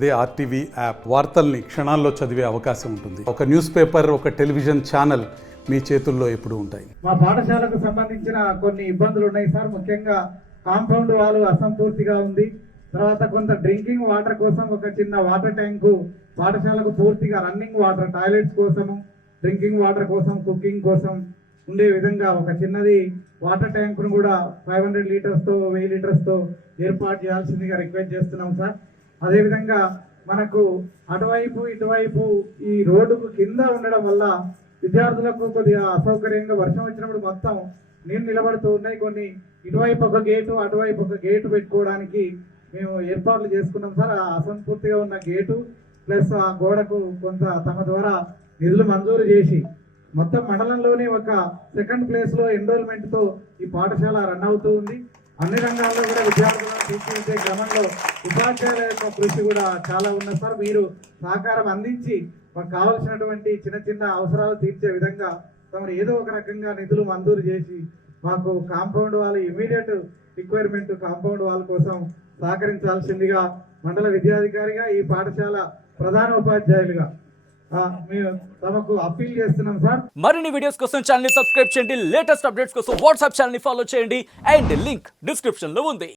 అదే RTV app వార్తల్ని క్షణాల్లో చదివే అవకాశం ఉంటుంది. ఒక న్యూస్ పేపర్, ఒక టెలివిజన్ ఛానల్ మీ చేతుల్లో ఎప్పుడూ ఉంటాయి. మా పాఠశాలకు సంబంధించిన కొన్ని ఇబ్బందులు ఉన్నాయి సార్. ముఖ్యంగా కాంపౌండ్ వాల్ అసంపూర్తిగా ఉంది. తర్వాత కొంత డ్రింకింగ్ వాటర్ కోసం ఒక చిన్న వాటర్ ట్యాంకు పాఠశాలకు పూర్తిగా రన్నింగ్ వాటర్, టాయిలెట్స్ కోసము, డ్రింకింగ్ వాటర్ కోసం, కుకింగ్ కోసం ఉండే విధంగా ఒక చిన్నది వాటర్ ట్యాంకును కూడా 500 లీటర్స్తో 1000 లీటర్స్తో ఏర్పాటు చేయాల్సిందిగా రిక్వెస్ట్ చేస్తున్నాం సార్. అదేవిధంగా మనకు అటువైపు ఇటువైపు ఈ రోడ్డుకు కింద ఉండడం వల్ల విద్యార్థులకు కొద్దిగా అసౌకర్యంగా వర్షం వచ్చినప్పుడు మొత్తం నీళ్ళు నిలబడుతూ ఉన్నాయి. కొన్ని ఇటువైపు ఒక గేటు, అటువైపు ఒక గేటు పెట్టుకోవడానికి మేము ఏర్పాట్లు చేసుకున్నాం సార్. ఆ అసంపూర్తిగా ఉన్న గేటు ప్లస్ ఆ గోడకు కొంత తమ ద్వారా నిధులు మంజూరు చేసి మొత్తం మండలంలోనే ఒక సెకండ్ ప్లేస్లో ఎన్రోల్మెంట్తో ఈ పాఠశాల రన్ అవుతూ ఉంది. అన్ని రంగాల్లో కూడా విద్యార్థులను తీర్చిదిద్దే క్రమంలో ఉపాధ్యాయుల యొక్క కృషి కూడా చాలా ఉన్నది సార్. మీరు సహకారం అందించి మాకు కావాల్సినటువంటి చిన్న చిన్న అవసరాలు తీర్చే విధంగా తమరు ఏదో ఒక రకంగా నిధులు మంజూరు చేసి మాకు compound wall immediate requirement compound wall కోసం సహకరించాల్సిందిగా మండల విద్యాధికారిగా, ఈ పాఠశాల ప్రధాన ఉపాధ్యాయులుగా మేము తమకు అప్పీల్ చేస్తున్నాం సార్. మరిన్ని వీడియోస్ కోసం ఛానల్ ని సబ్స్క్రైబ్ చేయండి. లేటెస్ట్ అప్డేట్స్ కోసం వాట్సాప్ ఛానల్ ని ఫాలో చేయండి. అండ్ లింక్ డిస్క్రిప్షన్ లో ఉంది.